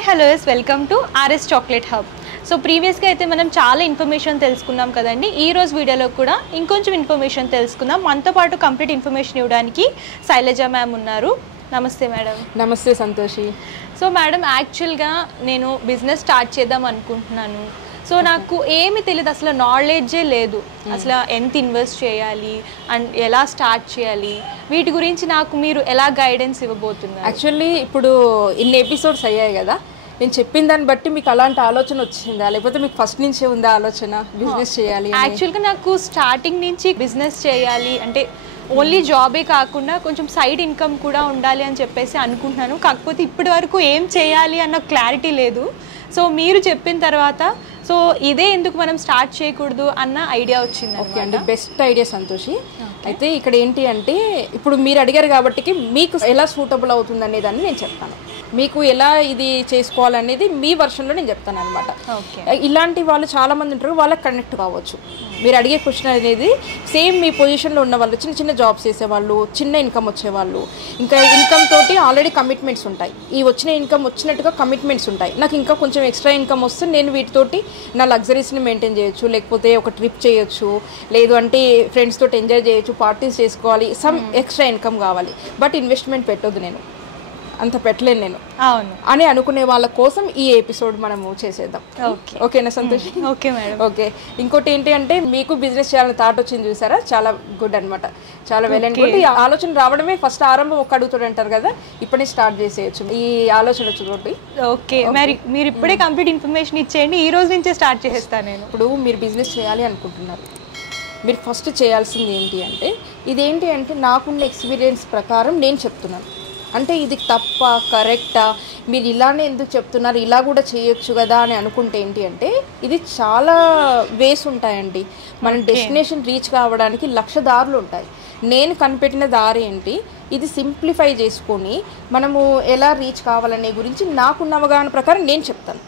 Hi hellos welcome to RS chocolate hub. So ప్రీవియస్గా అయితే మనం చాలా ఇన్ఫర్మేషన్ తెలుసుకున్నాం కదండి. ఈ రోజు వీడియోలో కూడా ఇంకొంచెం ఇన్ఫర్మేషన్ తెలుసుకుందాం. మనతో పాటు కంప్లీట్ ఇన్ఫర్మేషన్ ఇవ్వడానికి శైలజ మ్యామ్ ఉన్నారు. నమస్తే మేడం. నమస్తే సంతోషి. సో మేడం, యాక్చువల్గా నేను బిజినెస్ స్టార్ట్ చేద్దాం అనుకుంటున్నాను. సో నాకు ఏమి తెలియదు, అసలు నాలెడ్జే లేదు. అసలు ఎంత ఇన్వెస్ట్ చేయాలి అండ్ ఎలా స్టార్ట్ చేయాలి, వీటి గురించి నాకు మీరు ఎలా గైడెన్స్ ఇవ్వబోతున్నారు? యాక్చువల్లీ ఇప్పుడు ఇన్ని ఎపిసోడ్స్ అయ్యాయి కదా, నేను చెప్పిన దాన్ని బట్టి మీకు అలాంటి ఆలోచన వచ్చిందా, లేకపోతే మీకు ఫస్ట్ నుంచే ఉందా ఆలోచన బిజినెస్ చేయాలి? యాక్చువల్గా నాకు స్టార్టింగ్ నుంచి బిజినెస్ చేయాలి అంటే ఓన్లీ జాబే కాకుండా కొంచెం సైడ్ ఇన్కమ్ కూడా ఉండాలి అని చెప్పేసి అనుకుంటున్నాను. కాకపోతే ఇప్పటి వరకు ఏం చేయాలి అన్న క్లారిటీ లేదు. సో మీరు చెప్పిన తర్వాత సో ఇదే ఎందుకు మనం స్టార్ట్ చేయకూడదు అన్న ఐడియా వచ్చింది. ఓకే అండి, బెస్ట్ ఐడియా సంతోషి. అయితే ఇక్కడ ఏంటి అంటే, ఇప్పుడు మీరు అడిగారు కాబట్టి మీకు ఎలా సూటబుల్ అవుతుంది అనే దాన్ని నేను చెప్తాను. మీకు ఎలా ఇది చేసుకోవాలనేది మీ వర్షన్లో నేను చెప్తాను అనమాట. ఇలాంటి వాళ్ళు చాలా మంది ఉంటారు, వాళ్ళకి కనెక్ట్ కావచ్చు. మీరు అడిగే క్వశ్చన్ అనేది సేమ్ మీ పొజిషన్లో ఉన్న వాళ్ళు, చిన్న చిన్న జాబ్స్ చేసేవాళ్ళు, చిన్న ఇన్కమ్ వచ్చేవాళ్ళు, ఇంకా ఇన్కమ్ తోటి ఆల్రెడీ కమిట్మెంట్స్ ఉంటాయి. ఈ వచ్చిన ఇన్కమ్ వచ్చినట్టుగా కమిట్మెంట్స్ ఉంటాయి. నాకు ఇంకా కొంచెం ఎక్స్ట్రా ఇన్కమ్ వస్తే నేను వీటితోటి నా లగ్జరీస్ని మెయింటైన్ చేయొచ్చు, లేకపోతే ఒక ట్రిప్ చేయొచ్చు, లేదు అంటే ఫ్రెండ్స్ తోటి ఎంజాయ్ చేయొచ్చు, పార్టీస్ చేసుకోవాలి, సమ్ ఎక్స్ట్రా ఇన్కమ్ కావాలి, బట్ ఇన్వెస్ట్మెంట్ పెట్టొద్దు, నేను అంత పెట్టలేను నేను అని అనుకునే వాళ్ళ కోసం ఈ ఎపిసోడ్ మనము చేసేద్దాం. ఓకేనా సంతోష్? Okay madam. ఓకే, ఇంకోటి ఏంటి అంటే, మీకు బిజినెస్ చేయాలని థాట్ వచ్చింది చూసారా, చాలా గుడ్ అనమాట, చాలా వెల్ అండ్ గుడ్. ఈ ఆలోచన రావడమే ఫస్ట్ ఆరంభం ఒక అడుగుతాడు అంటారు కదా, ఇప్పుడే స్టార్ట్ చేసేయచ్చు ఈ ఆలోచన వచ్చి. ఓకే, మరి మీరు ఇప్పుడే కంప్లీట్ ఇన్ఫర్మేషన్ ఇచ్చేయండి, ఈ రోజు నుంచే స్టార్ట్ చేసేస్తాను నేను. ఇప్పుడు మీరు బిజినెస్ చేయాలి అనుకుంటున్నారు, మీరు ఫస్ట్ చేయాల్సింది ఏంటి అంటే, ఇదేంటి అంటే నాకున్న ఎక్స్పీరియన్స్ ప్రకారం నేను చెప్తున్నాను. అంటే ఇది తప్ప కరెక్టా, మీరు ఇలానే ఎందుకు చెప్తున్నారు, ఇలా కూడా చేయొచ్చు కదా అని అనుకుంటే ఏంటి అంటే, ఇది చాలా వేస్ ఉంటాయండి. మనం డెస్టినేషన్ రీచ్ కావడానికి 1,00,000 దారులు ఉంటాయి. నేను కనిపెట్టిన దారి ఏంటి, ఇది సింప్లిఫై చేసుకొని మనము ఎలా రీచ్ కావాలనే గురించి నాకున్న అవగాహన ప్రకారం నేను చెప్తాను.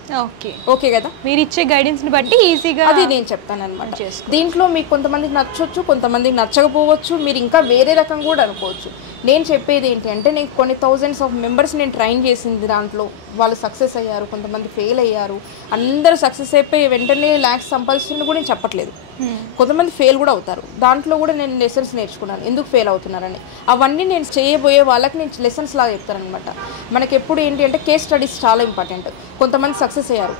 ఓకే కదా, మీరు ఇచ్చే గైడెన్స్ని బట్టి ఈజీగా అది నేను చెప్తాను అనమాట. దీంట్లో మీకు కొంతమందికి నచ్చవచ్చు, కొంతమందికి నచ్చకపోవచ్చు, మీరు ఇంకా వేరే రకం కూడా అనుకోవచ్చు. నేను చెప్పేది ఏంటి అంటే, నేను కొన్ని థౌజండ్స్ ఆఫ్ మెంబర్స్ నేను ట్రైన్ చేసింది, దాంట్లో వాళ్ళు సక్సెస్ అయ్యారు, కొంతమంది ఫెయిల్ అయ్యారు. అందరూ సక్సెస్ అయిపోయి వెంటనే ల్యాక్స్ సంపాదిస్తున్న కూడా నేను చెప్పట్లేదు, కొంతమంది ఫెయిల్ కూడా అవుతారు. దాంట్లో కూడా నేను లెసన్స్ నేర్చుకున్నాను, ఎందుకు ఫెయిల్ అవుతున్నారని. అవన్నీ నేను చేయబోయే వాళ్ళకి నేను లెసన్స్ లాగా చెప్తానమాట. మనకి ఎప్పుడు ఏంటి అంటే, కేస్ స్టడీస్ చాలా ఇంపార్టెంట్. కొంతమంది సక్సెస్ అయ్యారు,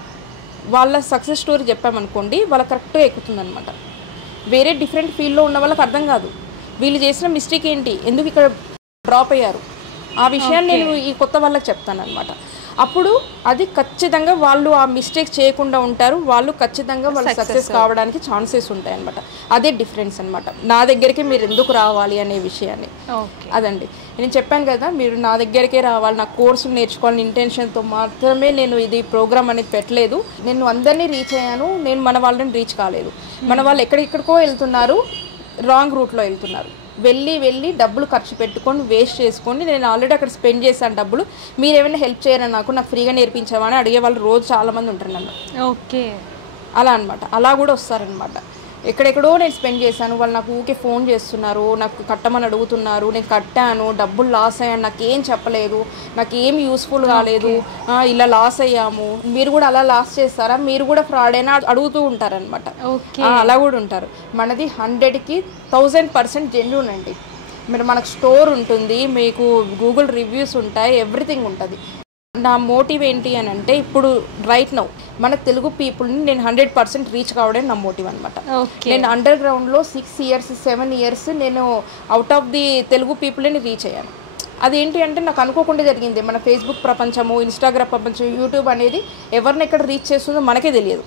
వాళ్ళ సక్సెస్ స్టోరీ చెప్పామనుకోండి, వాళ్ళకి కరెక్ట్గా ఎక్కుతుందనమాట. వేరే డిఫరెంట్ ఫీల్డ్లో ఉన్న వాళ్ళకి అర్థం కాదు, వీళ్ళు చేసిన మిస్టేక్ ఏంటి, ఎందుకు ఇక్కడ డ్రాప్ అయ్యారు, ఆ విషయాన్ని నేను ఈ కొత్త వాళ్ళకి చెప్తాను అనమాట. అప్పుడు అది ఖచ్చితంగా వాళ్ళు ఆ మిస్టేక్స్ చేయకుండా ఉంటారు, వాళ్ళు ఖచ్చితంగా వాళ్ళు సక్సెస్ కావడానికి ఛాన్సెస్ ఉంటాయి అనమాట. అదే డిఫరెన్స్ అనమాట, నా దగ్గరికి మీరు ఎందుకు రావాలి అనే విషయాన్ని. అదండి నేను చెప్పాను కదా, మీరు నా దగ్గరికే రావాలి, నా కోర్సు నేర్చుకోవాలని ఇంటెన్షన్తో మాత్రమే నేను ఇది ప్రోగ్రామ్ అనేది పెట్టలేదు. నేను అందరినీ రీచ్ అయ్యాను, నేను మన వాళ్ళని రీచ్ కాలేదు. మన వాళ్ళు ఎక్కడెక్కడికో వెళ్తున్నారు, రాంగ్ రూట్లో వెళ్తున్నారు. వెళ్ళి డబ్బులు ఖర్చు పెట్టుకొని వేస్ట్ చేసుకొని, నేను ఆల్రెడీ అక్కడ స్పెండ్ చేశాను డబ్బులు, మీరు ఏమైనా హెల్ప్ చేయరని నాకు ఫ్రీగా నేర్పించావా అని అడిగే వాళ్ళు రోజు చాలామంది ఉంటారు నన్ను. ఓకే, అలా అనమాట, అలా కూడా వస్తారనమాట. ఎక్కడెక్కడో నేను స్పెండ్ చేశాను, వాళ్ళు నాకు ఊకే ఫోన్ చేస్తున్నారు, నాకు కట్టమని అడుగుతున్నారు, నేను కట్టాను, డబ్బులు లాస్ అయ్యాను, నాకేం చెప్పలేదు, నాకు ఏమి యూస్ఫుల్ కాలేదు, ఇలా లాస్ అయ్యాము, మీరు కూడా అలా లాస్ చేస్తారా, మీరు కూడా ఫ్రాడ్ అయినా అడుగుతూ ఉంటారనమాట. అలా కూడా ఉంటారు. మనది 100కి 1000% జెన్యూన్ అండి. మీరు మనకు స్టోర్ ఉంటుంది, మీకు గూగుల్ రివ్యూస్ ఉంటాయి, ఎవ్రీథింగ్ ఉంటుంది. నా మోటివ్ ఏంటి అని అంటే, ఇప్పుడు రైట్ నౌ మన తెలుగు పీపుల్ని నేను 100% రీచ్ కావడం నా మోటివ్ అనమాట. నేను అండర్ గ్రౌండ్లో 6 ఇయర్స్ 7 ఇయర్స్ నేను అవుట్ ఆఫ్ ది తెలుగు పీపుల్ని రీచ్ అయ్యాను. అదేంటి అంటే, నాకు అనుకోకుండా జరిగింది. మన ఫేస్బుక్ ప్రపంచము, ఇన్స్టాగ్రామ్ ప్రపంచం, యూట్యూబ్ అనేది ఎవరిని ఎక్కడ రీచ్ చేస్తుందో మనకే తెలియదు.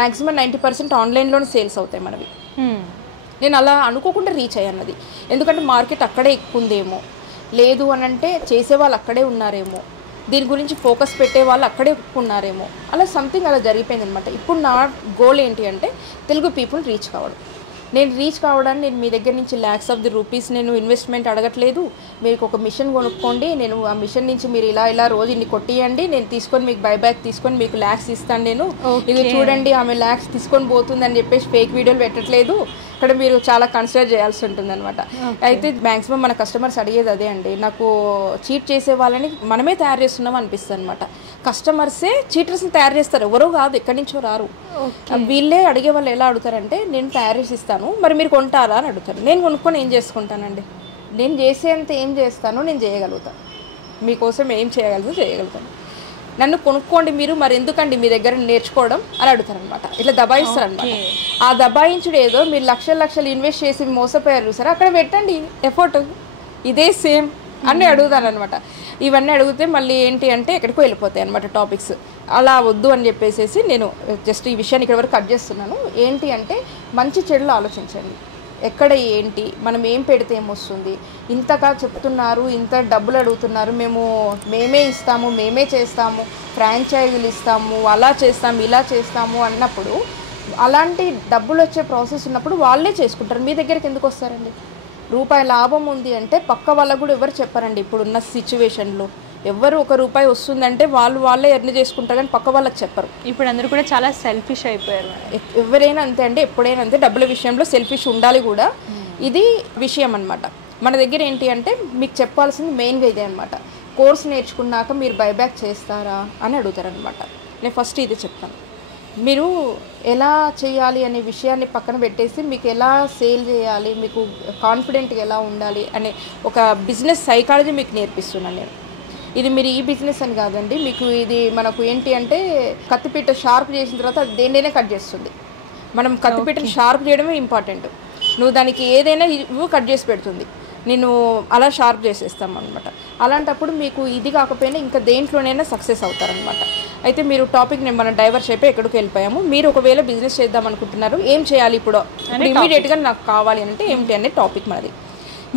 మ్యాక్సిమం 90% ఆన్లైన్లోనే సేల్స్ అవుతాయి మనవి. నేను అలా అనుకోకుండా రీచ్ అయ్యాను. అది ఎందుకంటే మార్కెట్ అక్కడే ఎక్కువ ఉందేమో, లేదు అని అంటే చేసేవాళ్ళు అక్కడే ఉన్నారేమో, దీని గురించి ఫోకస్ పెట్టే వాళ్ళు అక్కడే ఉన్నారేమో, అలా సంథింగ్ అలా జరిగిపోయింది అనమాట. ఇప్పుడు నా గోల్ ఏంటి అంటే, తెలుగు పీపుల్ రీచ్ కావడం. నేను రీచ్ కావడానికి నేను మీ దగ్గర నుంచి lakhs of the rupees నేను ఇన్వెస్ట్మెంట్ అడగట్లేదు. మీకు ఒక మిషన్ కొనుక్కోండి, నేను ఆ మిషన్ నుంచి మీరు ఇలా రోజు ఇన్ని కొట్టియండి, నేను తీసుకొని మీకు బైబ్యాక్ తీసుకొని మీకు lakhs ఇస్తాను, నేను ఇది చూడండి ఆమె lakhs తీసుకొని పోతుంది అని చెప్పేసి ఫేక్ వీడియోలు పెట్టట్లేదు. అక్కడ మీరు చాలా కన్సిడర్ చేయాల్సి ఉంటుంది అనమాట. అయితే మ్యాక్సిమం మన కస్టమర్స్ అడిగేది అదే అండి, నాకు చీట్ చేసే వాళ్ళని మనమే తయారు చేస్తున్నాం అనిపిస్తుంది అనమాట. కస్టమర్సే చీటర్స్ని తయారు చేస్తారు, ఎవరో కాదు, ఎక్కడి నుంచో రారు. వీళ్ళే అడిగే వాళ్ళు ఎలా అడుగుతారంటే, నేను తయారు చేసి ఇస్తాను, మరి మీరు కొంటారా అని అడుగుతారు. నేను కొనుక్కొని ఏం చేసుకుంటానండి, నేను చేసేంత ఏం చేస్తానో నేను చేయగలుగుతాను, మీకోసం ఏం చేయగలుగుతాను, నన్ను కొనుక్కోండి మీరు, మరి ఎందుకండి మీ దగ్గర నేర్చుకోవడం అని అడుగుతారనమాట. ఇట్లా దబాయిస్తారనమాట. ఆ దబాయించుడు ఏదో మీరు లక్షలు ఇన్వెస్ట్ చేసి మోసపోయారు సరే, అక్కడ పెట్టండి ఎఫర్ట్, ఇదే సేమ్ అన్నీ అడుగుతారనమాట. ఇవన్నీ అడిగితే మళ్ళీ ఏంటి అంటే ఎక్కడికో వెళ్ళిపోతాయి అనమాట టాపిక్స్. అలా వద్దు అని చెప్పేసి నేను జస్ట్ ఈ విషయాన్ని ఇక్కడ వరకు కట్ చేస్తున్నాను. ఏంటి అంటే మంచి చెడులు ఆలోచించండి, ఎక్కడ ఏంటి, మనం ఏం పెడితే ఏమొస్తుంది, ఇంతగా చెప్తున్నారు, ఇంత డబ్బులు అడుగుతున్నారు, మేమే ఇస్తాము, మేమే చేస్తాము, ఫ్రాంచైజీలు ఇస్తాము, అలా చేస్తాము, ఇలా చేస్తాము అన్నప్పుడు, అలాంటి డబ్బులు వచ్చే ప్రాసెస్ ఉన్నప్పుడు వాళ్ళే చేసుకుంటారు, మీ దగ్గరికి ఎందుకు వస్తారండి? రూపాయి లాభం ఉంది అంటే పక్క వాళ్ళకు కూడా ఎవరు చెప్పారండి. ఇప్పుడున్న సిచ్యువేషన్లో ఎవరు ₹1 వస్తుందంటే వాళ్ళే ఎర్న్ చేసుకుంటారు, కానీ పక్క వాళ్ళకి చెప్పరు. ఇప్పుడు అందరూ కూడా చాలా సెల్ఫిష్ అయిపోయారు. ఎవరైనా అంతే అండి, ఎప్పుడైనా అంతే, డబ్బుల విషయంలో సెల్ఫిష్ ఉండాలి కూడా. ఇది విషయం అనమాట. మన దగ్గర ఏంటి అంటే మీకు చెప్పాల్సింది మెయిన్గా ఇదే అనమాట. కోర్స్ నేర్చుకున్నాక మీరు బైబ్యాక్ చేస్తారా అని అడుగుతారనమాట. నేను ఫస్ట్ ఇది చెప్తాను, మీరు ఎలా చేయాలి అనే విషయాన్ని పక్కన పెట్టేసి మీకు ఎలా సేల్ చేయాలి, మీకు కాన్ఫిడెంట్గా ఎలా ఉండాలి అనే ఒక బిజినెస్ సైకాలజీ మీకు నేర్పిస్తున్నాను నేను. ఇది మీరు ఈ బిజినెస్ అని కాదండి, మీకు ఇది మనకు ఏంటి అంటే కత్తిపీట షార్ప్ చేసిన తర్వాత అది దేన్నైనా కట్ చేస్తుంది. మనం కత్తిపీటను షార్ప్ చేయడమే ఇంపార్టెంట్. నువ్వు దానికి ఏదైనా కట్ చేసి పెడుతుంది, నేను అలా షార్ప్ చేసేస్తాం అనమాట. అలాంటప్పుడు మీకు ఇది కాకపోయినా ఇంకా దేంట్లోనైనా సక్సెస్ అవుతారనమాట. అయితే మీరు టాపిక్ నేను మనం డైవర్స్ అయిపోయి ఎక్కడికి వెళ్ళిపోయాము. మీరు ఒకవేళ బిజినెస్ చేద్దాం అనుకుంటున్నారు, ఏం చేయాలి ఇప్పుడు ఇమీడియట్గా నాకు కావాలి అంటే ఏంటి అనే టాపిక్ మనది.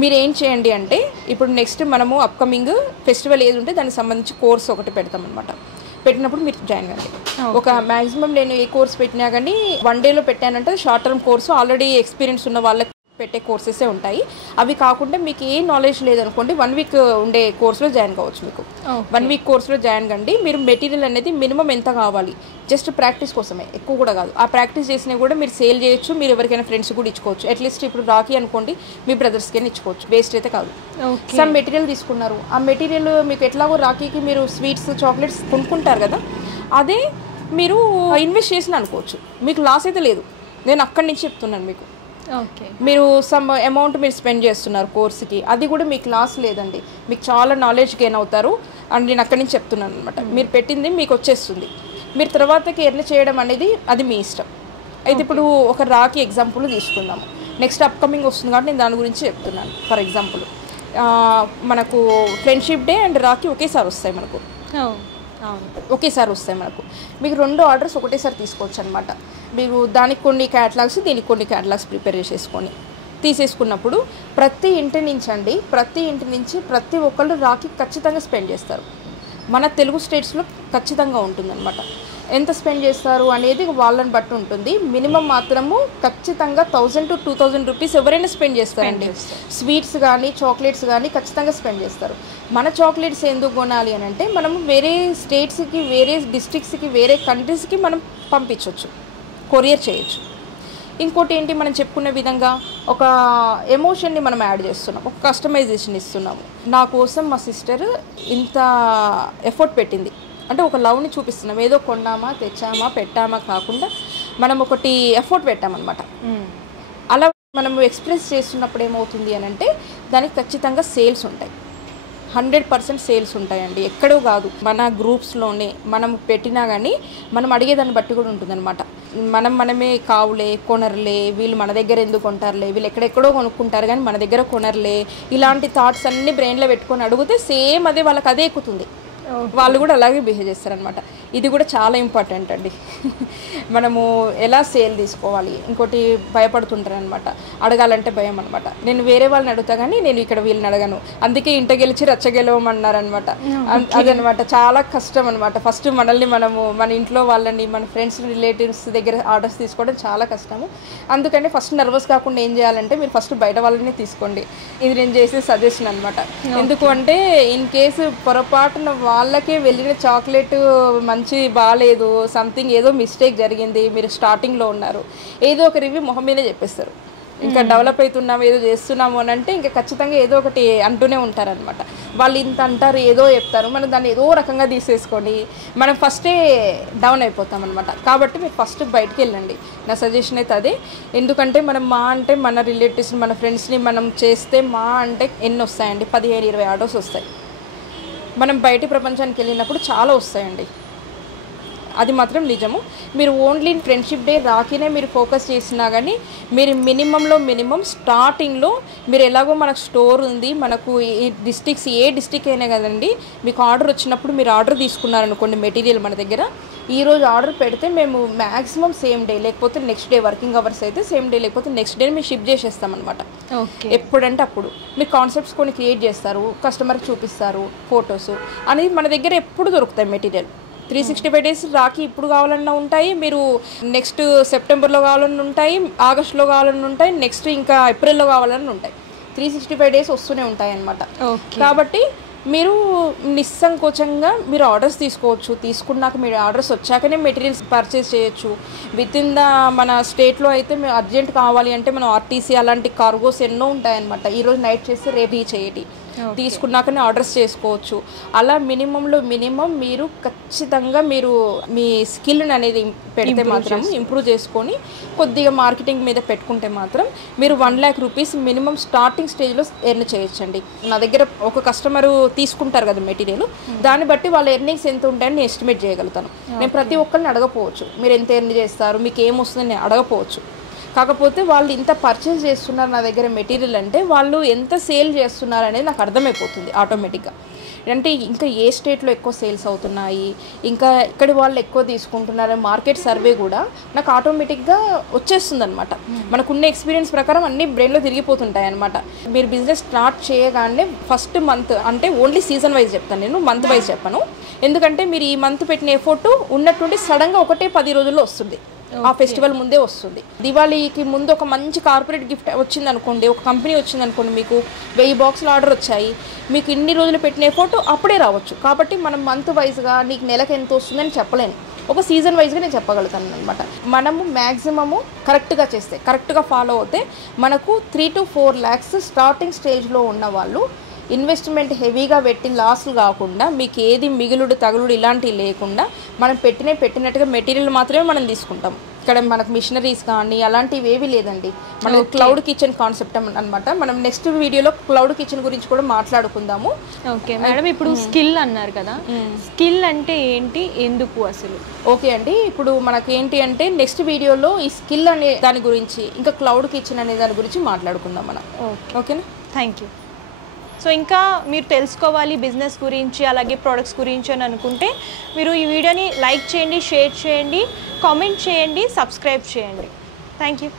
మీరు ఏం చేయండి అంటే ఇప్పుడు నెక్స్ట్ మనము అప్కమింగ్ ఫెస్టివల్ ఏది ఉంటే దానికి సంబంధించి కోర్స్ ఒకటి పెడతాం అనమాట. పెట్టినప్పుడు మీరు జాయిన్ కండి. ఒక మ్యాక్సిమం నేను ఏ కోర్స్ పెట్టినా కానీ 1 డేలో పెట్టానంటే short term course, already experience ఉన్న వాళ్ళకి పెట్టే కోర్సెసే ఉంటాయి. అవి కాకుండా మీకు ఏ నాలెడ్జ్ లేదనుకోండి 1 వీక్ ఉండే కోర్సులో జాయిన్ కావచ్చు. మీకు 1 వీక్ కోర్సులో జాయిన్ కండి. మీరు మెటీరియల్ అనేది మినిమం ఎంత కావాలి, జస్ట్ ప్రాక్టీస్ కోసమే, ఎక్కువ కూడా కాదు. ఆ ప్రాక్టీస్ చేసినా కూడా మీరు సేల్ చేయొచ్చు, మీరు ఎవరికైనా ఫ్రెండ్స్ కూడా ఇచ్చుకోవచ్చు. అట్లీస్ట్ ఇప్పుడు రాఖీ అనుకోండి, మీ బ్రదర్స్కైనా ఇచ్చుకోవచ్చు, వేస్ట్ అయితే కాదు. సమ్ మెటీరియల్ తీసుకున్నారు, ఆ మెటీరియల్ మీకు ఎట్లాగో రాఖీకి మీరు స్వీట్స్ చాక్లెట్స్ కొనుక్కుంటారు కదా, అదే మీరు ఇన్వెస్ట్ చేసిన అనుకోవచ్చు, మీకు లాస్ అయితే లేదు. నేను అక్కడి నుంచి చెప్తున్నాను మీకు. మీరు సమ్ అమౌంట్ మీరు స్పెండ్ చేస్తున్నారు కోర్సుకి, అది కూడా మీకు లాస్ లేదండి, మీకు చాలా నాలెడ్జ్ గెయిన్ అవుతారు. అండ్ నేను అక్కడి నుంచి చెప్తున్నాను అనమాట. మీరు పెట్టింది మీకు వచ్చేస్తుంది, మీరు తర్వాతకి ఎర్న్ చేయడం అనేది అది మీ ఇష్టం. అయితే ఇప్పుడు ఒక రాఖీ ఎగ్జాంపుల్ తీసుకుందాము, నెక్స్ట్ అప్కమింగ్ వస్తుంది కాబట్టి నేను దాని గురించి చెప్తున్నాను. ఫర్ ఎగ్జాంపుల్ మనకు ఫ్రెండ్షిప్ డే అండ్ రాఖీ ఒకేసారి వస్తాయి మనకు, ఒకేసారి వస్తాయి మనకు. మీకు 2 ఆర్డర్స్ ఒకటేసారి తీసుకోవచ్చు అనమాట. మీరు దానికి కొన్ని క్యాటలాగ్స్, దీనికి కొన్ని క్యాటలాగ్స్ ప్రిపేర్ తీసేసుకున్నప్పుడు ప్రతి ఇంటి నుంచి ప్రతి ఒక్కళ్ళు రాఖీ ఖచ్చితంగా స్పెండ్ చేస్తారు. మన తెలుగు స్టేట్స్లో ఖచ్చితంగా ఉంటుందన్నమాట. ఎంత స్పెండ్ చేస్తారు అనేది వాళ్ళని బట్టి ఉంటుంది. మినిమం మాత్రము ఖచ్చితంగా 1000 to 2000 రూపీస్ ఎవరైనా స్పెండ్ చేస్తారండి. స్వీట్స్ కానీ చాక్లెట్స్ కానీ ఖచ్చితంగా స్పెండ్ చేస్తారు. మన చాక్లెట్స్ ఎందుకు కొనాలి అని అంటే మనము వేరే స్టేట్స్కి, వేరే డిస్ట్రిక్ట్స్కి, వేరే కంట్రీస్కి మనం పంపించవచ్చు, కొరియర్ చేయొచ్చు. ఇంకోటి ఏంటి, మనం చెప్పుకునే విధంగా ఒక ఎమోషన్ని మనం యాడ్ చేస్తున్నాం, ఒక కస్టమైజేషన్ ఇస్తున్నాము. నా కోసం మా సిస్టర్ ఇంత ఎఫర్ట్ పెట్టింది అంటే ఒక లవ్ని చూపిస్తున్నాం. ఏదో కొన్నామా, తెచ్చామా, పెట్టామా కాకుండా మనం ఒకటి ఎఫర్ట్ పెట్టామన్నమాట. అలా మనము ఎక్స్ప్రెస్ చేస్తున్నప్పుడు ఏమవుతుంది అని అంటే దానికి ఖచ్చితంగా సేల్స్ ఉంటాయి, 100% సేల్స్ ఉంటాయండి. ఎక్కడో కాదు, మన గ్రూప్స్లోనే మనం పెట్టినా కానీ మనం అడిగేదాన్ని బట్టి కూడా ఉంటుందన్నమాట. మనమే కావులే, కొనర్లే, వీళ్ళు మన దగ్గర ఎందుకు కొంటారులే, వీళ్ళు ఎక్కడెక్కడో కొనుక్కుంటారు కానీ మన దగ్గర కొనర్లే, ఇలాంటి థాట్స్ అన్నీ బ్రెయిన్లో పెట్టుకొని అడిగితే సేమ్ అదే వాళ్ళకి అదే ఎక్కుతుంది, వాళ్ళు కూడా అలాగే బిహేవ్ చేస్తారనమాట. ఇది కూడా చాలా ఇంపార్టెంట్ అండి. మనము ఎలా సేల్ తీసుకోవాలి, ఇంకోటి భయపడుతుంటారు అనమాట, అడగాలంటే భయం అనమాట. నేను వేరే వాళ్ళని అడుగుతా కానీ నేను ఇక్కడ వీళ్ళని అడగను, అందుకే ఇంట గెలిచి రచ్చ గెలవమన్నారనమాట. అదనమాట, చాలా కష్టం అనమాట. ఫస్ట్ మనల్ని మన ఇంట్లో వాళ్ళని, మన ఫ్రెండ్స్ రిలేటివ్స్ దగ్గర ఆర్డర్స్ తీసుకోవడం చాలా కష్టము. అందుకని ఫస్ట్ నర్వస్ కాకుండా ఏం చేయాలంటే మీరు ఫస్ట్ బయట వాళ్ళని తీసుకోండి. ఇది నేను చేసే సజెషన్ అనమాట. ఎందుకు అంటే ఇన్ కేసు పొరపాటున వాళ్ళకే వెళ్ళిన చాక్లెట్ మంచి బాగాలేదు, సంథింగ్ ఏదో మిస్టేక్ జరిగింది, మీరు స్టార్టింగ్లో ఉన్నారు, ఏదో ఒక రివ్యూ మొహం మీదే చెప్పేస్తారు. ఇంకా డెవలప్ అవుతున్నాము ఏదో చేస్తున్నాము అని అంటే ఇంకా ఖచ్చితంగా ఏదో ఒకటి అంటూనే ఉంటారనమాట. వాళ్ళు ఇంత అంటారు ఏదో చెప్తారు, మనం దాన్ని ఏదో రకంగా తీసేసుకొని మనం ఫస్టే డౌన్ అయిపోతాం అనమాట. కాబట్టి మీరు ఫస్ట్ బయటికి వెళ్ళండి, నా సజెషన్ అయితే అదే. ఎందుకంటే మనం మా అంటే మన రిలేటివ్స్ని మన ఫ్రెండ్స్ని మనం చేస్తే మా అంటే ఎన్ని వస్తాయండి, 15-20 ఆర్డర్స్ వస్తాయి. మనం బయట ప్రపంచానికి వెళ్ళినప్పుడు చాలా వస్తాయండి, అది మాత్రం నిజము. మీరు ఓన్లీ ఫ్రెండ్షిప్ డే రాకినే మీరు ఫోకస్ చేసినా కానీ మీరు మినిమం స్టార్టింగ్లో మీరు ఎలాగో మనకు స్టోర్ ఉంది, మనకు ఈ డిస్ట్రిక్ట్స్ ఏ డిస్ట్రిక్ట్ అయినా కదండి, మీకు ఆర్డర్ వచ్చినప్పుడు మీరు ఆర్డర్ తీసుకున్నారనుకోండి మెటీరియల్ మన దగ్గర, ఈరోజు ఆర్డర్ పెడితే మేము మ్యాక్సిమం సేమ్ డే లేకపోతే నెక్స్ట్ డే, వర్కింగ్ అవర్స్ అయితే సేమ్ డే లేకపోతే నెక్స్ట్ డే మేము షిప్ చేసేస్తామన్నమాట. ఎప్పుడంటే అప్పుడు మీరు కాన్సెప్ట్స్ కొన్ని క్రియేట్ చేస్తారు, కస్టమర్కి చూపిస్తారు, ఫొటోస్ అనేది మన దగ్గర ఎప్పుడు దొరుకుతాయి. మెటీరియల్ 365 days రాకి ఇప్పుడు కావాలన్నా ఉంటాయి, మీరు నెక్స్ట్ సెప్టెంబర్లో కావాలన్నా ఉంటాయి, ఆగస్టులో కావాలన్నా ఉంటాయి, నెక్స్ట్ ఇంకా ఏప్రిల్లో కావాలన్నా ఉంటాయి. 365 days వస్తూనే ఉంటాయి అన్నమాట. కాబట్టి మీరు నిస్సంకోచంగా మీరు ఆర్డర్స్ తీసుకోవచ్చు. తీసుకున్నాక మీరు ఆర్డర్స్ వచ్చాకనే మెటీరియల్స్ పర్చేస్ చేయొచ్చు. విత్ ఇన్ ద మన స్టేట్లో అయితే మేము అర్జెంట్ కావాలి అంటే మనం ఆర్టీసీ అలాంటి కార్గోస్ ఎన్నో ఉంటాయన్నమాట. ఈరోజు నైట్ చేస్తే రేపు రీచ్ అయ్యేటి, తీసుకున్నాకనే ఆర్డర్స్ చేసుకోవచ్చు. అలా మినిమం మీరు ఖచ్చితంగా మీరు మీ స్కిల్ని అనేది పెడితే మాత్రం ఇంప్రూవ్ చేసుకొని కొద్దిగా మార్కెటింగ్ మీద పెట్టుకుంటే మాత్రం మీరు 1 lakh rupees మినిమం స్టార్టింగ్ స్టేజ్లో ఎర్న్ చేయొచ్చండి. నా దగ్గర ఒక కస్టమరు తీసుకుంటారు కదా మెటీరియల్, దాన్ని బట్టి వాళ్ళ ఎర్నింగ్స్ ఎంత ఉంటాయని నేను ఎస్టిమేట్ చేయగలుగుతాను. నేను ప్రతి ఒక్కరిని అడగపోవచ్చు, మీరు ఎంత ఎర్న్ చేస్తారు, మీకు ఏమొస్తుందని నేను అడగపోవచ్చు. కాకపోతే వాళ్ళు ఇంత పర్చేస్ చేస్తున్నారు నా దగ్గర మెటీరియల్ అంటే వాళ్ళు ఎంత సేల్ చేస్తున్నారు అనేది నాకు అర్థమైపోతుంది ఆటోమేటిక్గా. అంటే ఇంకా ఏ స్టేట్లో ఎక్కువ సేల్స్ అవుతున్నాయి, ఇంకా ఇక్కడి వాళ్ళు ఎక్కువ తీసుకుంటున్నారు, మార్కెట్ సర్వే కూడా నాకు ఆటోమేటిక్గా వచ్చేస్తుంది అనమాట. మనకున్న ఎక్స్పీరియన్స్ ప్రకారం అన్ని బ్రెయిన్లో తిరిగిపోతుంటాయి అనమాట. మీరు బిజినెస్ స్టార్ట్ చేయగానే ఫస్ట్ మంత్ అంటే ఓన్లీ సీజన్ వైజ్ చెప్తాను, నేను మంత్ వైజ్ చెప్పను. ఎందుకంటే మీరు ఈ మంత్ పెట్టిన ఎఫర్ట్ ఉన్నట్టుండి సడన్గా ఒకటే 10 రోజుల్లో వస్తుంది, ఆ ఫెస్టివల్ ముందే వస్తుంది. దివాళీకి ముందు ఒక మంచి కార్పొరేట్ గిఫ్ట్ వచ్చింది అనుకోండి, ఒక కంపెనీ వచ్చింది అనుకోండి, మీకు 1000 బాక్సులు ఆర్డర్ వచ్చాయి, మీకు ఇన్ని రోజులు పెట్టిన ఎఫర్ట్ అప్పుడే రావచ్చు. కాబట్టి మనం మంత్ వైజ్గా నీకు నెలకు ఎంత వస్తుందని చెప్పలేను, ఒక సీజన్ వైజ్గా నేను చెప్పగలుగుతాను అనమాట. మనము మ్యాక్సిమము కరెక్ట్గా చేస్తే, కరెక్ట్గా ఫాలో అవుతే మనకు 3 to 4 lakhs స్టార్టింగ్ స్టేజ్లో ఉన్న వాళ్ళు ఇన్వెస్ట్మెంట్ హెవీగా పెట్టి లాస్లు కాకుండా మీకు ఏది మిగులుడు తగులుడు ఇలాంటివి లేకుండా మనం పెట్టినట్టుగా మెటీరియల్ మాత్రమే మనం తీసుకుంటాం. ఇక్కడ మనకు మిషనరీస్ కానీ అలాంటివి ఏవి లేదండి. మన క్లౌడ్ కిచెన్ కాన్సెప్ట్ అనమాట. మనం నెక్స్ట్ వీడియోలో క్లౌడ్ కిచెన్ గురించి కూడా మాట్లాడుకుందాము. ఓకే మేడం, ఇప్పుడు స్కిల్ అన్నారు కదా, స్కిల్ అంటే ఏంటి, ఎందుకు అసలు? ఓకే అండి, ఇప్పుడు మనకి ఏంటి అంటే నెక్స్ట్ వీడియోలో ఈ స్కిల్ అనే దాని గురించి ఇంకా క్లౌడ్ కిచెన్ అనే దాని గురించి మాట్లాడుకుందాం మనం. ఓకేనా, థ్యాంక్ యూ. సో ఇంకా మీరు తెలుసుకోవాలి బిజినెస్ గురించి అలాగే ప్రొడక్ట్స్ గురించి అని అనుకుంటే మీరు ఈ వీడియోని లైక్ చేయండి, షేర్ చేయండి, కామెంట్ చేయండి, సబ్స్క్రైబ్ చేయండి. Thank you.